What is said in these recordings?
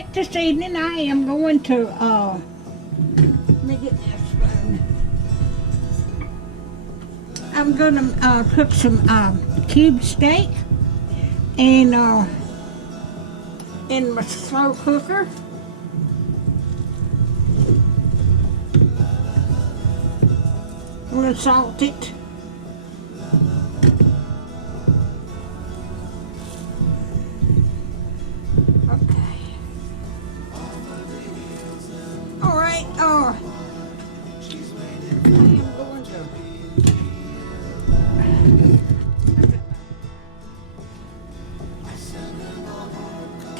Alright, this evening I am going to, let me get this spoon. I'm going to cook some cube steak and in my slow cooker. I'm going to salt it.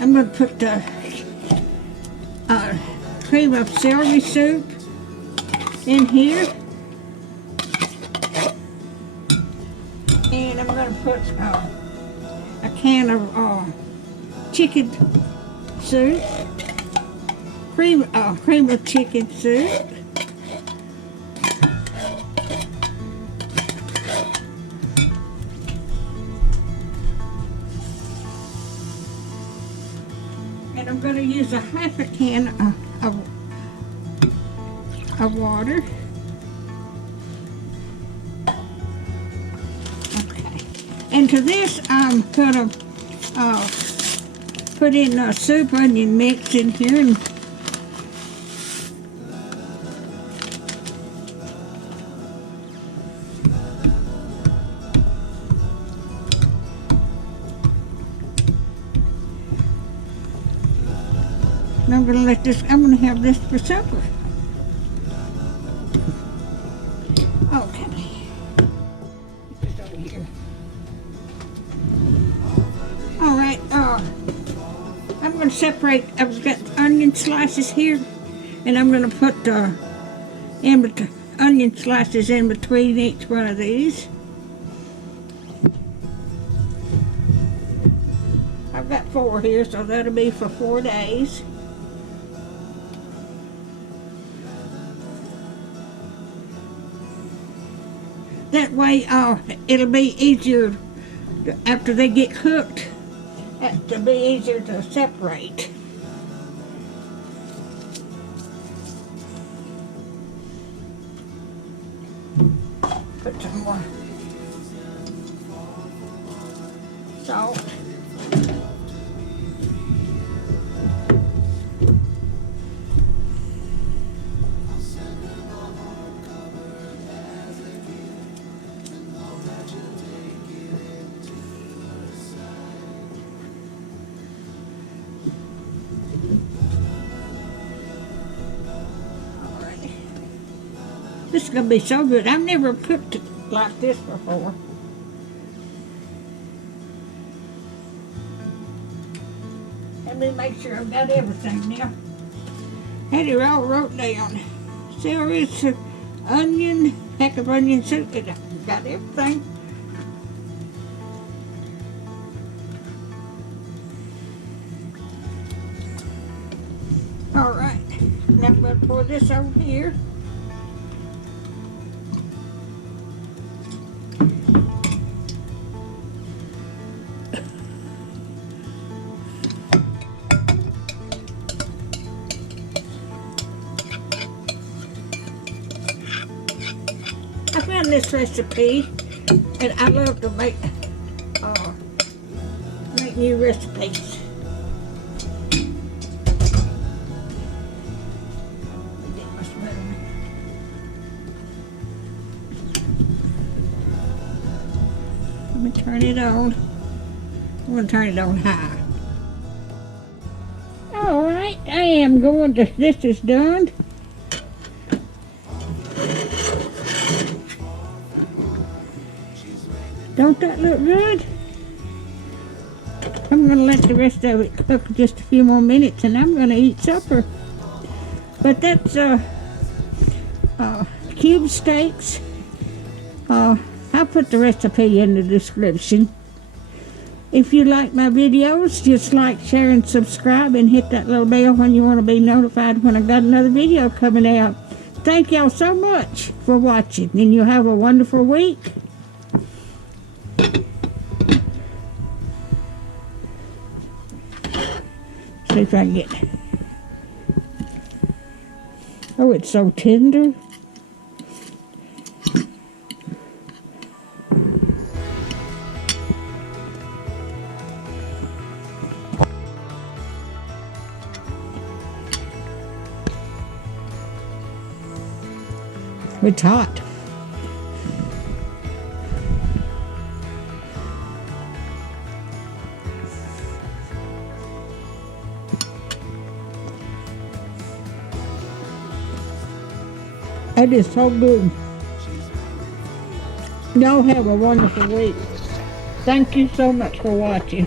I'm going to put the cream of celery soup in here. And I'm going to put a can of chicken soup, cream of chicken soup. And I'm going to use a half a can of water. Okay. And to this, I'm going to put in a soup onion mix in here. And I'm going to have this for supper. Okay. Put this over here. All right, I'm going to separate, I've got onion slices here, and I'm going to put the onion slices in between each one of these. I've got 4 here, so that'll be for 4 days. That way, it'll be easier after they get cooked. It'll be easier to separate. Put some more salt. This is going to be so good. I've never cooked it like this before. Let me make sure I've got everything now. Had it all wrote down. Celery, onion, pack of onion soup. I've got everything. All right. Now I'm going to pour this over here. I found this recipe, and I love to make new recipes. Let me turn it on. I'm going to turn it on high. All right, I am going to. This is done. Don't that look good? I'm going to let the rest of it cook just a few more minutes, and I'm going to eat supper. But that's cube steaks. I'll put the recipe in the description. If you like my videos, just like, share, and subscribe, and hit that little bell when you want to be notified when I got another video coming out. Thank y'all so much for watching, and you have a wonderful week. See if I can get. Oh, it's so tender. It's hot. It is so good. Y'all have a wonderful week. Thank you so much for watching.